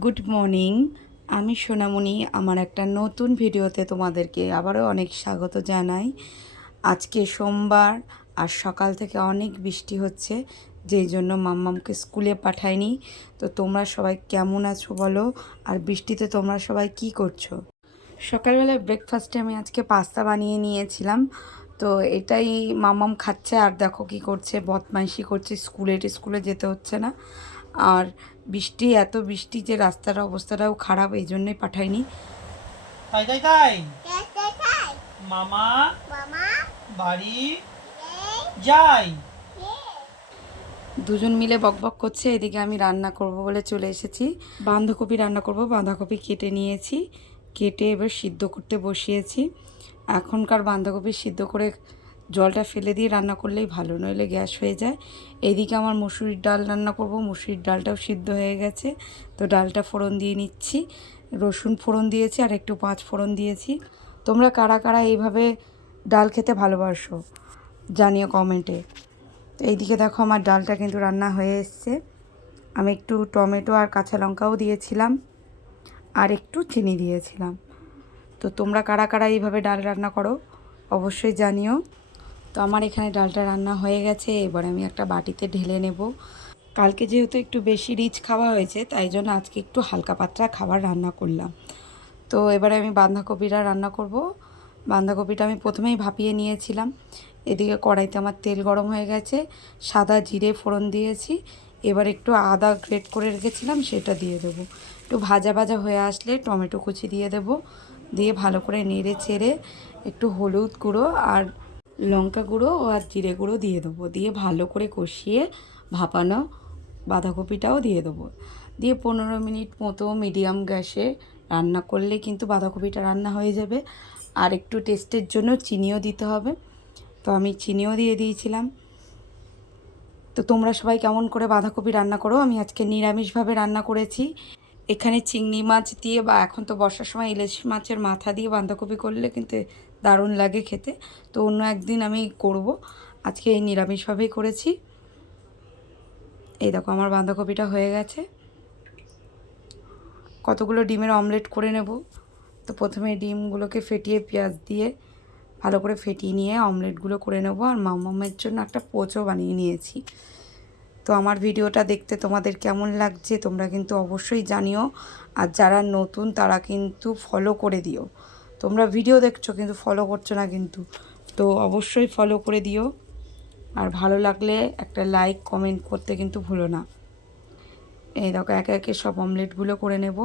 Good morning. আমি সোনামণি। আমার একটা নতুন ভিডিওতে তোমাদেরকে আবারও অনেক স্বাগত জানাই। আজকে সোমবার আর সকাল থেকে অনেক বৃষ্টি হচ্ছে, যেই জন্য মাম্মামকে স্কুলে পাঠাইনি। তো তোমরা সবাই কেমন আছো বলো, আর বৃষ্টিতে তোমরা সবাই কি করছো? সকালবেলায় ব্রেকফাস্টে আমি আজকে পাস্তা বানিয়ে নিয়েছিলাম। তো এটাই মাম্মাম খাচ্ছে, আর দেখো কি করছে, বদমাইশি করছে, স্কুলে যেতে হচ্ছে না। আর বৃষ্টি, এত বৃষ্টি যে রাস্তার অবস্থাটাও খারাপ, এই জন্যই পাঠাইনি। তাই তাই তাই মামা বাড়ি যাই। দুজন মিলে বকবক করছে, এদিকে আমি রান্না করব বলে চলে এসেছি। বাঁধাকপি রান্না করব, বাঁধাকপি কেটে নিয়েছি, কেটে এবার সিদ্ধ করতে বসিয়েছি। এখনকার বাঁধাকপি সিদ্ধ করে জলটা ফেলে দিয়ে রান্না করলেই ভালো, নইলে গ্যাস হয়ে যায়। এইদিকে আমার মুসুরির ডাল রান্না করব, মুসুরির ডালটাও সিদ্ধ হয়ে গেছে। তো ডালটা ফোড়ন দিয়ে নিচ্ছি, রসুন ফোড়ন দিয়েছি আর একটু পাঁচ ফোড়ন দিয়েছি। তোমরা কারা কারা এইভাবে ডাল খেতে ভালোবাসো জানিও কমেন্টে। তো এইদিকে দেখো আমার ডালটা কিন্তু রান্না হয়ে এসছে। আমি একটু টমেটো আর কাঁচা লঙ্কাও দিয়েছিলাম, আর একটু চিনি দিয়েছিলাম। তো তোমরা কারা কারা এইভাবে ডাল রান্না করো অবশ্যই জানিও। তো আমার এখানে ডালটা রান্না হয়ে গেছে, এবার আমি একটা বাটিতে ঢেলে নেব। কালকে যেহেতু একটু বেশি রিচ খাওয়া হয়েছে, তাই জন্য আজকে একটু হালকা পাতলা খাবার রান্না করলাম। তো এবারে আমি বাঁধাকপিটা রান্না করব। বাঁধাকপিটা আমি প্রথমেই ভাপিয়ে নিয়েছিলাম। এদিকে কড়াইতে আমার তেল গরম হয়ে গেছে, সাদা জিরে ফোড়ন দিয়েছি। এবার একটু আদা গ্রেট করে রেখেছিলাম, সেটা দিয়ে দেবো। একটু ভাজা ভাজা হয়ে আসলে টমেটো কুচি দিয়ে দেব, দিয়ে ভালো করে নেড়ে চেড়ে একটু হলুদ গুঁড়ো আর লঙ্কা গুঁড়ো আর জিরে গুঁড়ো দিয়ে দেবো, দিয়ে ভালো করে কষিয়ে ভাপানো বাঁধাকপিটাও দিয়ে দেবো। দিয়ে 15 মিনিট মতো মিডিয়াম গ্যাসে রান্না করলে কিন্তু বাঁধাকপিটা রান্না হয়ে যাবে। আর একটু টেস্টের জন্য চিনিও দিতে হবে, তো আমি চিনিও দিয়ে দিয়েছিলাম। তো তোমরা সবাই কেমন করে বাঁধাকপি রান্না করো? আমি আজকে নিরামিষভাবে রান্না করেছি। এখানে চিংড়ি মাছ দিয়ে, বা এখন তো বর্ষার সময় ইলিশ মাছের মাথা দিয়ে বাঁধাকপি করলে কিন্তু দারুণ লাগে খেতে। তো অন্য একদিন আমি করব, আজকে এই নিরামিষভাবেই করেছি। এই দেখো আমার বাঁধাকপিটা হয়ে গেছে। কতগুলো ডিমের অমলেট করে নেব। তো প্রথমে ডিমগুলোকে ফেটিয়ে পেঁয়াজ দিয়ে ভালো করে ফেটিয়ে নিয়ে অমলেটগুলো করে নেব। আর মামামের জন্য একটা পোচও বানিয়ে নিয়েছি। তো আমার ভিডিওটা দেখতে তোমাদের কেমন লাগছে তোমরা কিন্তু অবশ্যই জানিও। আর যারা নতুন তারা কিন্তু ফলো করে দিও। তোমরা ভিডিও দেখছো কিন্তু ফলো করছো না কিন্তু, তো অবশ্যই ফলো করে দিও। আর ভালো লাগলে একটা লাইক কমেন্ট করতে কিন্তু ভুলো না। এই দেখো একে একে সব অমলেটগুলো করে নেব।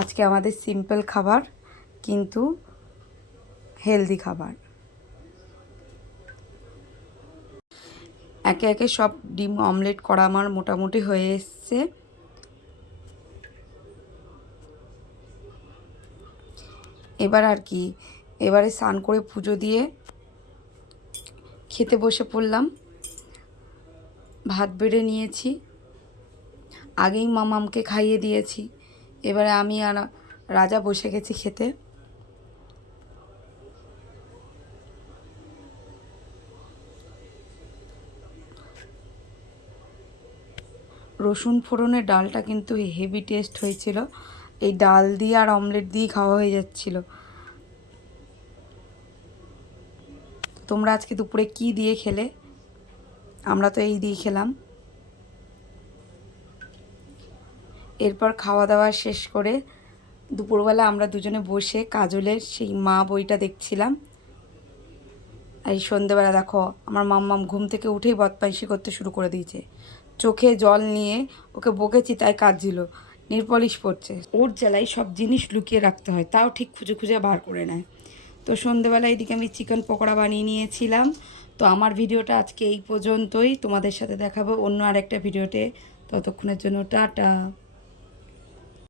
আজকে আমাদের সিম্পল খাবার, কিন্তু হেলদি খাবার। একে একে সব ডিম অমলেট করা আমার মোটামুটি হয়ে এসছে। এবার আর কি, এবারে স্নান করে পুজো দিয়ে খেতে বসে পড়লাম। ভাত বেড়ে নিয়েছি, আগেই মামামকে খাইয়ে দিয়েছি। এবারে আমি আর রাজা বসে গেছি খেতে। রসুন ফোড়নের ডালটা কিন্তু হেভি টেস্ট হয়েছিল। এই ডাল দিয়ে আর অমলেট দিয়ে খাওয়া হয়ে যাচ্ছিল। তোমরা আজকে দুপুরে কি দিয়ে খেলে? আমরা তো এই দিয়ে খেলাম। এরপর খাওয়া দাওয়া শেষ করে দুপুরবেলা আমরা দুজনে বসে কাজলের সেই মা বইটা দেখছিলাম। এই সন্ধেবেলা দেখো আমার মাম্মাম ঘুম থেকে উঠেই বদমাইশি করতে শুরু করে দিয়েছে। চোখে জল নিয়ে ওকে বকেছি, তাই কাঁদছিল, নেল পলিশ পড়ছে। ওর জ্বালায় সব জিনিস লুকিয়ে রাখতে হয়, তাও ঠিক খুঁজে খুঁজে বার করে নেয়। তো সন্ধেবেলা এদিকে আমি চিকেন পকোড়া বানিয়ে নিয়েছিলাম। তো আমার ভিডিওটা আজকে এই পর্যন্তই, তোমাদের সাথে দেখাবো অন্য আরেকটা ভিডিওতে। ততক্ষণের জন্য টাটা।